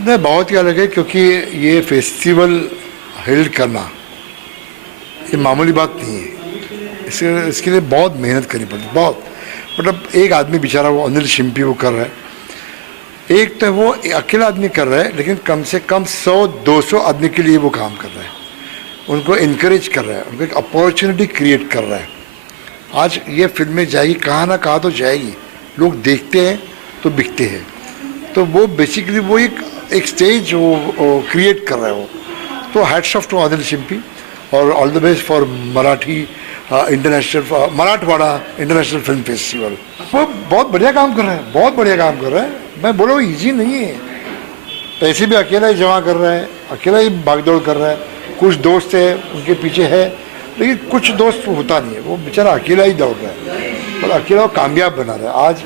नहीं, बहुत ही अलग है क्योंकि ये फेस्टिवल हेल्ड करना ये मामूली बात नहीं है। इसके लिए बहुत मेहनत करनी पड़ती है, बहुत। मतलब एक आदमी बेचारा वो अनिल शिंपी वो कर रहा है, एक तो वो अकेला आदमी कर रहा है, लेकिन कम से कम 100-200 आदमी के लिए वो काम कर रहा है, उनको इनकरेज कर रहा है, उनको एक अपॉर्चुनिटी क्रिएट कर रहा है। आज ये फिल्में जाएगी कहाँ ना कहाँ तो जाएगी, लोग देखते हैं तो बिकते हैं, तो वो बेसिकली वो एक स्टेज वो क्रिएट कर रहा है वो। तो हैट्स ऑफ टू अनिल शिंपी और all the best for Marathi international Marathwada international film festival. वो बहुत बढ़िया काम कर रहा है, बहुत बढ़िया काम कर रहा है। मैं बोला वो ईजी नहीं है, पैसे भी अकेला ही जमा कर रहा है, अकेला ही भागदौड़ कर रहा है। कुछ दोस्त है उनके पीछे है, लेकिन कुछ दोस्त होता नहीं है, वो बेचारा अकेला ही दौड़ रहा है और अकेला वो कामयाब बना रहा है। आज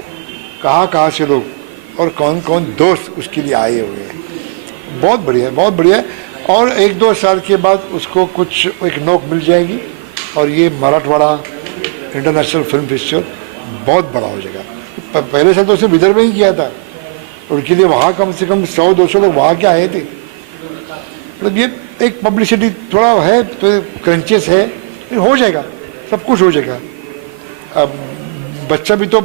कहाँ कहाँ से लोग और कौन कौन दोस्त उसके लिए आए हुए हैं। बहुत बढ़िया, बहुत बढ़िया। और 1-2 साल के बाद उसको कुछ एक नोक मिल जाएगी और ये मराठवाड़ा इंटरनेशनल फिल्म फेस्टिवल बहुत बड़ा हो जाएगा। पहले साल तो उसने विदर्भ में ही किया था, उनके लिए वहाँ कम से कम 100-200 लोग वहाँ के आए थे। मतलब ये एक पब्लिसिटी थोड़ा है तो क्रंचेस है, लेकिन हो जाएगा, सब कुछ हो जाएगा। अब बच्चा भी तो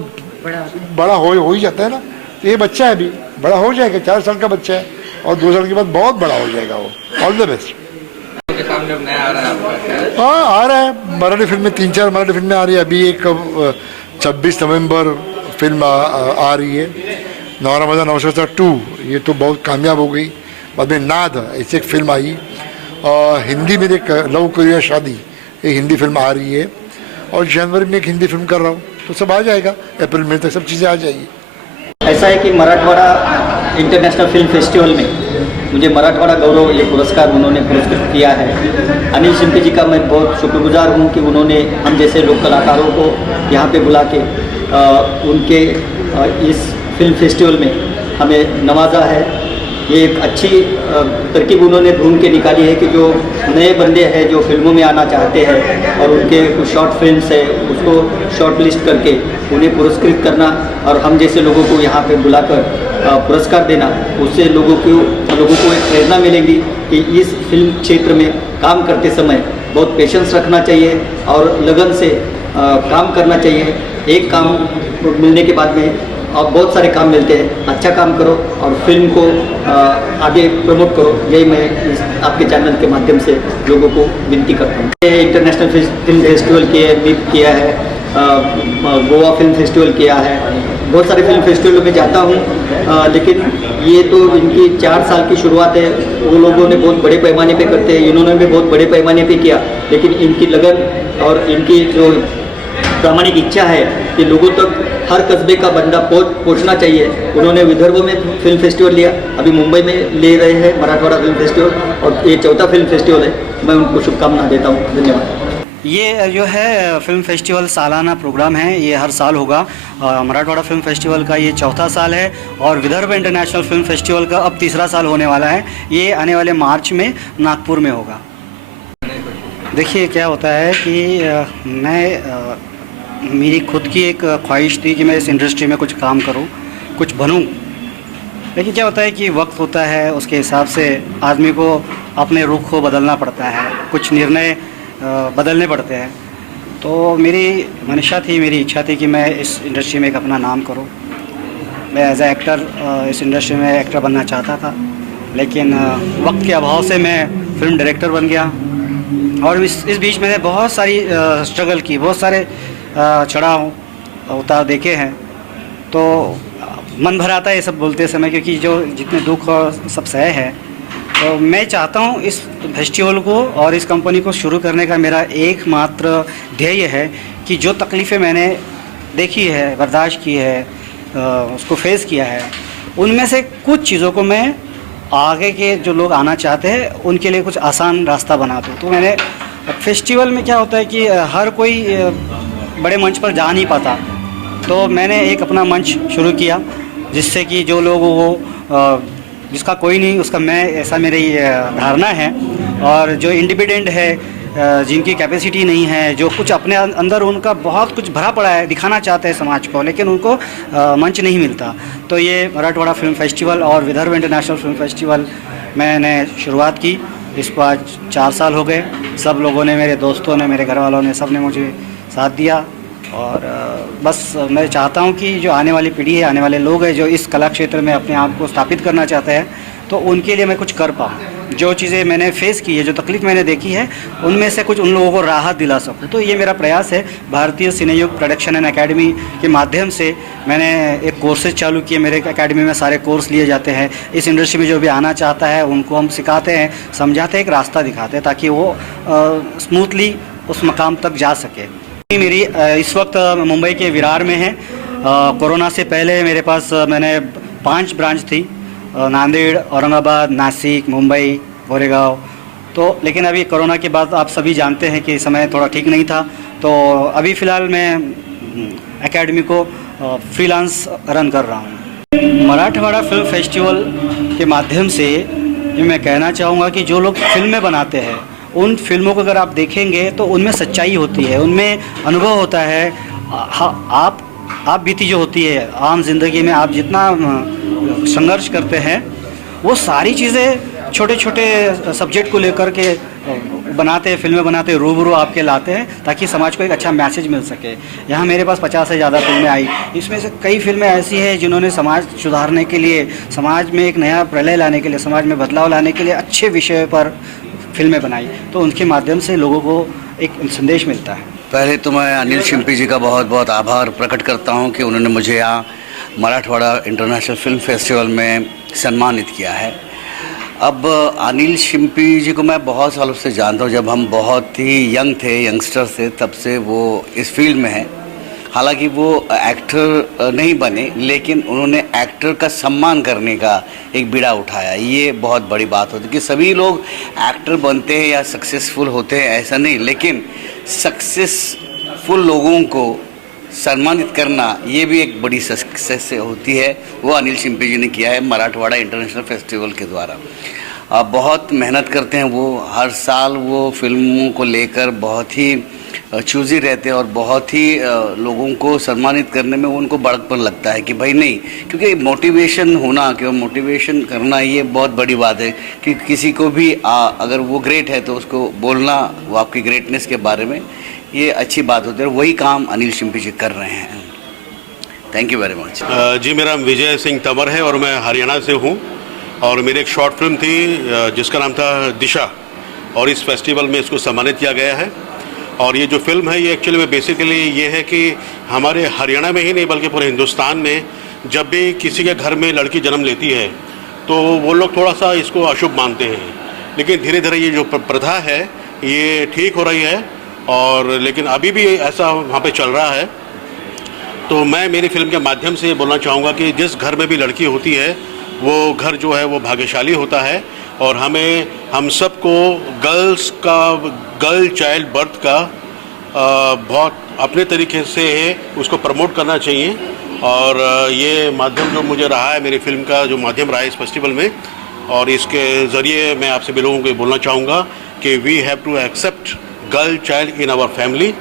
बड़ा हो ही जाता है ना, तो ये बच्चा है अभी, बड़ा हो जाएगा, 4 साल का बच्चा है और 2 साल के बाद बहुत बड़ा हो जाएगा वो। All the best. सामने अब नया आ रहा है आपका? हाँ, आ रहा है। मराठी फिल्में 3-4 मराठी फिल्में आ रही है। अभी एक 26 नवंबर फिल्म आ रही है, नौ रमज़ान 902, ये तो बहुत कामयाब हो गई। बाद में नाद ऐसी एक फिल्म आई, और हिंदी में एक लव करियर शादी, एक हिंदी फिल्म आ रही है, और जनवरी में एक हिंदी फिल्म कर रहा हूँ, तो सब आ जाएगा, अप्रैल में तक सब चीज़ें आ जाएगी। ऐसा है कि मराठवाड़ा इंटरनेशनल फिल्म फेस्टिवल में मुझे मराठवाड़ा गौरव ये पुरस्कार उन्होंने पुरस्कृत किया है। अनिल शिंपी जी का मैं बहुत शुक्रगुजार हूँ कि उन्होंने हम जैसे लोक कलाकारों को यहाँ पे बुला के उनके इस फिल्म फेस्टिवल में हमें नवाजा है। ये एक अच्छी तरकीब उन्होंने ढूंढ के निकाली है कि जो नए बंदे हैं जो फिल्मों में आना चाहते हैं और उनके कुछ शॉर्ट फिल्म्स है उसको शॉर्ट लिस्ट करके उन्हें पुरस्कृत करना और हम जैसे लोगों को यहाँ पे बुलाकर पुरस्कार देना, उससे लोगों को एक प्रेरणा मिलेगी कि इस फिल्म क्षेत्र में काम करते समय बहुत पेशेंस रखना चाहिए और लगन से काम करना चाहिए। एक काम मिलने के बाद में और बहुत सारे काम मिलते हैं, अच्छा काम करो और फिल्म को आगे प्रमोट करो। यही मैं इस आपके चैनल के माध्यम से लोगों को विनती करता हूँ। इंटरनेशनल फिल्म फेस्टिवल किया है, गोवा फिल्म फेस्टिवल किया है, बहुत सारे फिल्म फेस्टिवलों में जाता हूँ, लेकिन ये तो इनकी 4 साल की शुरुआत है। वो लोगों ने बहुत बड़े पैमाने पे करते हैं, इन्होंने भी बहुत बड़े पैमाने पे किया, लेकिन इनकी लगन और इनकी जो प्रामाणिक इच्छा है कि लोगों तक हर कस्बे का बंदा पहुंचना चाहिए। उन्होंने विदर्भ में फिल्म फेस्टिवल लिया, अभी मुंबई में ले रहे हैं मराठवाड़ा फिल्म फेस्टिवल, और ये 4था फिल्म फेस्टिवल है। मैं उनको शुभकामना देता हूँ। धन्यवाद। ये जो है फिल्म फेस्टिवल सालाना प्रोग्राम है, ये हर साल होगा। मराठवाड़ा फिल्म फेस्टिवल का ये 4था साल है और विदर्भ इंटरनेशनल फिल्म फेस्टिवल का अब 3रा साल होने वाला है। ये आने वाले मार्च में नागपुर में होगा। देखिए क्या होता है कि मेरी खुद की एक ख्वाहिश थी कि मैं इस इंडस्ट्री में कुछ काम करूं, कुछ बनूं, लेकिन क्या होता है कि वक्त होता है, उसके हिसाब से आदमी को अपने रुख को बदलना पड़ता है, कुछ निर्णय बदलने पड़ते हैं। तो मेरी मंशा थी, मेरी इच्छा थी कि मैं इस इंडस्ट्री में एक अपना नाम करूं। मैं एज ए एक्टर इस इंडस्ट्री में एक्टर बनना चाहता था, लेकिन वक्त के अभाव से मैं फिल्म डायरेक्टर बन गया। और इस बीच मैंने बहुत सारी स्ट्रगल की, बहुत सारे चढ़ाव उतार देखे हैं। तो मन भर आता है ये सब बोलते समय, क्योंकि जो जितने दुख और सब सहे हैं। तो मैं चाहता हूँ इस फेस्टिवल को और इस कंपनी को शुरू करने का मेरा एकमात्र ध्येय है कि जो तकलीफ़ें मैंने देखी है, बर्दाश्त की है, उसको फेस किया है, उनमें से कुछ चीज़ों को मैं आगे के जो लोग आना चाहते हैं उनके लिए कुछ आसान रास्ता बना दूँ। तो मैंने फेस्टिवल में क्या होता है कि हर कोई बड़े मंच पर जा नहीं पाता, तो मैंने एक अपना मंच शुरू किया जिससे कि जो लोग वो जिसका कोई नहीं उसका मैं, ऐसा मेरी धारणा है। और जो इंडिपेंडेंट है जिनकी कैपेसिटी नहीं है, जो कुछ अपने अंदर उनका बहुत कुछ भरा पड़ा है, दिखाना चाहते हैं समाज को, लेकिन उनको मंच नहीं मिलता। तो ये मराठवाड़ा फिल्म फेस्टिवल और विदर्भ इंटरनेशनल फिल्म फेस्टिवल मैंने शुरुआत की, इसको आज 4 साल हो गए। सब लोगों ने, मेरे दोस्तों ने, मेरे घर वालों ने, सब ने मुझे साथ दिया। और बस मैं चाहता हूँ कि जो आने वाली पीढ़ी है, आने वाले लोग हैं जो इस कला क्षेत्र में अपने आप को स्थापित करना चाहते हैं, तो उनके लिए मैं कुछ कर पाऊँ। जो चीज़ें मैंने फेस की है, जो तकलीफ़ मैंने देखी है, उनमें से कुछ उन लोगों को राहत दिला सकूँ। तो ये मेरा प्रयास है। भारतीय सिनेयुग प्रोडक्शन एंड एकेडमी के माध्यम से मैंने एक कोर्सेज चालू किए। मेरे एकेडमी में सारे कोर्स लिए जाते हैं। इस इंडस्ट्री में जो भी आना चाहता है उनको हम सिखाते हैं, समझाते हैं, एक रास्ता दिखाते हैं ताकि वो स्मूथली उस मकाम तक जा सके। मेरी इस वक्त मुंबई के विरार में है। कोरोना से पहले मेरे पास मैंने 5 ब्रांच थी, नांदेड़, औरंगाबाद, नासिक, मुंबई, गोरेगांव। तो लेकिन अभी कोरोना के बाद आप सभी जानते हैं कि समय थोड़ा ठीक नहीं था, तो अभी फ़िलहाल मैं एकेडमी को फ्रीलांस रन कर रहा हूँ। मराठवाड़ा फिल्म फेस्टिवल के माध्यम से ये मैं कहना चाहूँगा कि जो लोग फिल्में बनाते हैं, उन फिल्मों को अगर आप देखेंगे तो उनमें सच्चाई होती है, उनमें अनुभव होता है। आप बीती जो होती है आम जिंदगी में, आप जितना संघर्ष करते हैं, वो सारी चीज़ें छोटे छोटे सब्जेक्ट को लेकर के बनाते हैं, फिल्में बनाते हैं, रूबरू आपके लाते हैं ताकि समाज को एक अच्छा मैसेज मिल सके। यहाँ मेरे पास 50 से ज़्यादा फिल्में आई। इसमें से कई फिल्में ऐसी हैं जिन्होंने समाज सुधारने के लिए, समाज में एक नया प्रलय लाने के लिए, समाज में बदलाव लाने के लिए अच्छे विषय पर फिल्में बनाई, तो उनके माध्यम से लोगों को एक संदेश मिलता है। पहले तो मैं अनिल शिंपी जी का बहुत बहुत आभार प्रकट करता हूं कि उन्होंने मुझे यहाँ मराठवाड़ा इंटरनेशनल फिल्म फेस्टिवल में सम्मानित किया है। अब अनिल शिंपी जी को मैं बहुत सालों से जानता हूँ। जब हम बहुत ही यंग थे, यंगस्टर थे, तब से वो इस फील्ड में हैं। हालांकि वो एक्टर नहीं बने, लेकिन उन्होंने एक्टर का सम्मान करने का एक बीड़ा उठाया। ये बहुत बड़ी बात होती है कि सभी लोग एक्टर बनते हैं या सक्सेसफुल होते हैं, ऐसा नहीं, लेकिन सक्सेसफुल लोगों को सम्मानित करना ये भी एक बड़ी सक्सेस होती है। वो अनिल शिंपी जी ने किया है मराठवाड़ा इंटरनेशनल फेस्टिवल के द्वारा। बहुत मेहनत करते हैं वो, हर साल वो फिल्मों को लेकर बहुत ही चूज़ी रहते हैं और बहुत ही लोगों को सम्मानित करने में उनको बड़कपन लगता है कि भाई नहीं, क्योंकि मोटिवेशन होना, कि मोटिवेशन करना ये बहुत बड़ी बात है कि किसी को भी अगर वो ग्रेट है तो उसको बोलना वो आपकी ग्रेटनेस के बारे में, ये अच्छी बात होती है। वही काम अनिल शिंपी जी कर रहे हैं। Thank you very much. जी, मेरा नाम विजय सिंह तंवर है और मैं हरियाणा से हूँ। और मेरी एक शॉर्ट फिल्म थी जिसका नाम था दिशा, और इस फेस्टिवल में इसको सम्मानित किया गया है। और ये जो फिल्म है ये एक्चुअली में बेसिकली ये है कि हमारे हरियाणा में ही नहीं बल्कि पूरे हिंदुस्तान में जब भी किसी के घर में लड़की जन्म लेती है तो वो लोग थोड़ा सा इसको अशुभ मानते हैं, लेकिन धीरे धीरे ये जो प्रथा है ये ठीक हो रही है। और लेकिन अभी भी ऐसा वहाँ पे चल रहा है। तो मैं मेरी फिल्म के माध्यम से ये बोलना चाहूँगा कि जिस घर में भी लड़की होती है वो घर जो है वो भाग्यशाली होता है। और हम सबको गर्ल चाइल्ड बर्थ का बहुत अपने तरीके से उसको प्रमोट करना चाहिए। और ये माध्यम जो मुझे रहा है, मेरी फिल्म का जो माध्यम रहा है इस फेस्टिवल में, और इसके ज़रिए मैं आपसे भी लोगों को बोलना चाहूँगा कि we have to accept girl child in our family.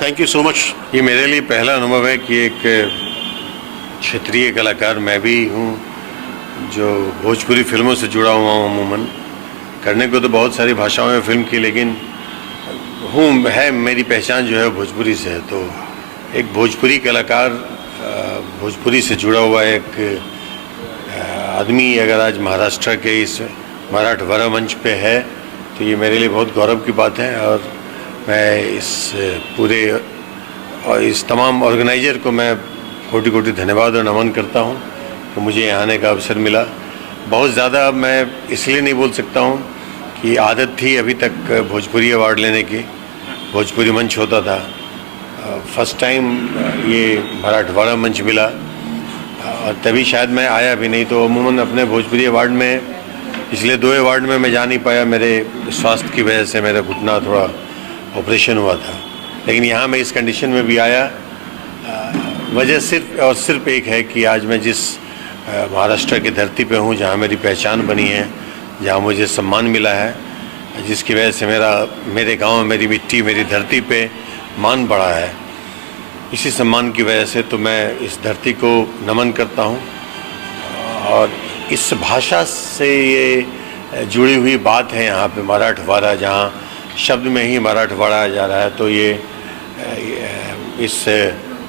Thank you so much. ये मेरे लिए पहला अनुभव है कि एक क्षेत्रीय कलाकार मैं भी हूँ जो भोजपुरी फिल्मों से जुड़ा हुआ हूँ। अमूमन करने को तो बहुत सारी भाषाओं में फिल्म की, लेकिन मेरी पहचान जो है भोजपुरी से है। तो एक भोजपुरी कलाकार, भोजपुरी से जुड़ा हुआ एक आदमी अगर आज महाराष्ट्र के इस मराठवाड़ा मंच पे है तो ये मेरे लिए बहुत गौरव की बात है। और मैं इस पूरे और इस तमाम ऑर्गेनाइज़र को मैं कोटि कोटि धन्यवाद और नमन करता हूँ कि मुझे यहाँ आने का अवसर मिला। बहुत ज़्यादा मैं इसलिए नहीं बोल सकता हूँ कि आदत थी अभी तक भोजपुरी अवार्ड लेने की, भोजपुरी मंच होता था। फर्स्ट टाइम ये मराठवाड़ा मंच मिला और तभी शायद मैं आया भी नहीं। तो अमूमन अपने भोजपुरी अवार्ड में पिछले 2 अवार्ड में मैं जा नहीं पाया, मेरे स्वास्थ्य की वजह से मेरा घुटना थोड़ा ऑपरेशन हुआ था। लेकिन यहाँ मैं इस कंडीशन में भी आया। वजह सिर्फ और सिर्फ एक है कि आज मैं जिस महाराष्ट्र की धरती पे हूँ, जहाँ मेरी पहचान बनी है, जहाँ मुझे सम्मान मिला है, जिसकी वजह से मेरे गांव, मेरी मिट्टी, मेरी धरती पे मान बढ़ा है। इसी सम्मान की वजह से तो मैं इस धरती को नमन करता हूँ। और इस भाषा से ये जुड़ी हुई बात है यहाँ पे मराठवाड़ा, जहाँ शब्द में ही मराठवाड़ा जा रहा है। तो ये इस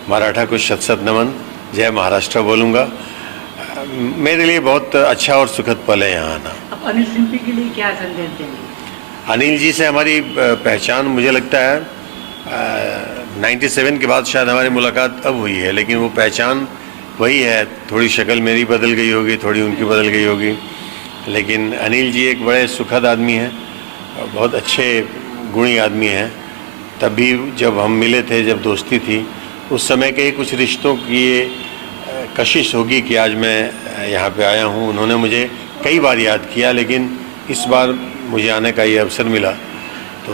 मराठा को शत शत नमन, जय महाराष्ट्र बोलूँगा। मेरे लिए बहुत अच्छा और सुखद पल है यहाँ आना। अब अनिल शिंपी के लिए क्या संदेश देंगे? अनिल जी से हमारी पहचान मुझे लगता है 97 के बाद शायद हमारी मुलाकात अब हुई है, लेकिन वो पहचान वही है। थोड़ी शक्ल मेरी बदल गई होगी, थोड़ी उनकी बदल गई होगी, लेकिन अनिल जी एक बड़े सुखद आदमी हैं, बहुत अच्छे गुणी आदमी हैं। तभी जब हम मिले थे, जब दोस्ती थी, उस समय के ही कुछ रिश्तों की ये कशिश होगी कि आज मैं यहाँ पे आया हूँ। उन्होंने मुझे कई बार याद किया, लेकिन इस बार मुझे आने का ये अवसर मिला। तो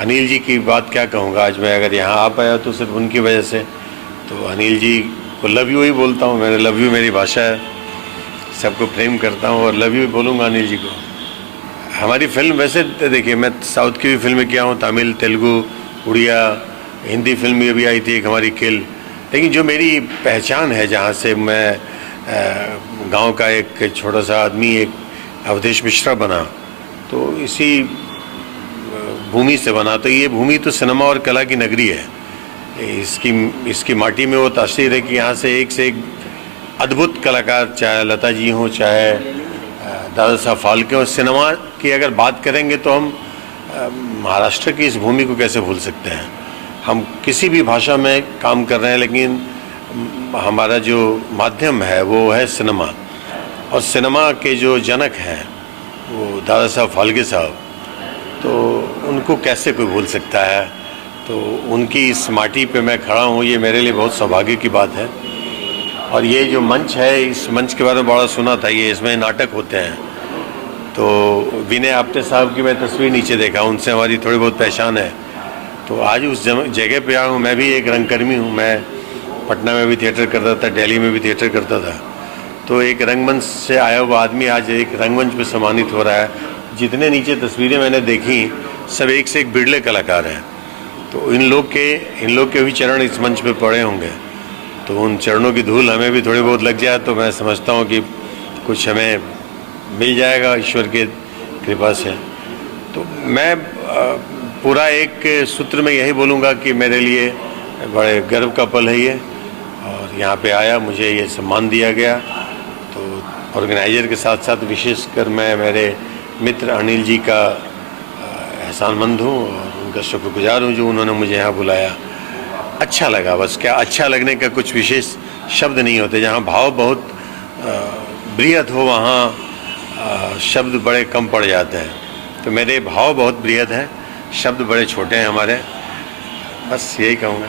अनिल जी की बात क्या कहूँगा, आज मैं अगर यहाँ आ पाया तो सिर्फ उनकी वजह से। तो अनिल जी को लव यू ही बोलता हूँ, मैंने लव यू मेरी भाषा है, सबको प्रेम करता हूँ और लव यू बोलूँगा अनिल जी को। हमारी फिल्म वैसे देखिए, मैं साउथ की भी फिल्में किया हूँ, तमिल, तेलुगु, उड़िया, हिंदी फिल्म भी अभी आई थी एक हमारी किल। लेकिन जो मेरी पहचान है, जहाँ से मैं गांव का एक छोटा सा आदमी, एक अवधेश मिश्रा बना, तो इसी भूमि से बना। तो ये भूमि तो सिनेमा और कला की नगरी है। इसकी माटी में वो तासीर है कि यहाँ से एक अद्भुत कलाकार, चाहे लता जी हों, चाहे दादा साहब फाल्के हों। सिनेमा की अगर बात करेंगे तो हम महाराष्ट्र की इस भूमि को कैसे भूल सकते हैं। हम किसी भी भाषा में काम कर रहे हैं, लेकिन हमारा जो माध्यम है वो है सिनेमा। और सिनेमा के जो जनक हैं वो दादा साहब फाल्के साहब, तो उनको कैसे कोई भूल सकता है। तो उनकी इस माटी पे मैं खड़ा हूँ, ये मेरे लिए बहुत सौभाग्य की बात है। और ये जो मंच है, इस मंच के बारे में बड़ा सुना था, ये इसमें नाटक होते हैं। तो विनय आप्टे साहब की मैं तस्वीर नीचे देखा, उनसे हमारी थोड़ी बहुत पहचान है। तो आज उस जगह पे आया हूँ। मैं भी एक रंगकर्मी हूँ, मैं पटना में भी थिएटर करता था, दिल्ली में भी थिएटर करता था। तो एक रंगमंच से आया हुआ आदमी आज एक रंगमंच पे सम्मानित हो रहा है। जितने नीचे तस्वीरें मैंने देखी, सब एक से एक बिरले कलाकार हैं। तो इन लोग के भी चरण इस मंच पे पड़े होंगे, तो उन चरणों की धूल हमें भी थोड़ी बहुत लग जाए तो मैं समझता हूँ कि कुछ हमें मिल जाएगा ईश्वर के कृपा से। तो मैं पूरा एक सूत्र में यही बोलूँगा कि मेरे लिए बड़े गर्व का पल है ये। और यहाँ पे आया, मुझे ये सम्मान दिया गया, तो ऑर्गेनाइजर के साथ साथ विशेषकर मैं मेरे मित्र अनिल जी का एहसानमंद हूँ और उनका शुक्रगुजार हूँ जो उन्होंने मुझे यहाँ बुलाया। अच्छा लगा, बस क्या अच्छा लगने का कुछ विशेष शब्द नहीं होते। जहाँ भाव बहुत बृहद हो, वहाँ शब्द बड़े कम पड़ जाते हैं। तो मेरे भाव बहुत बृहद हैं, शब्द बड़े छोटे हैं हमारे। बस यही कहूँगा।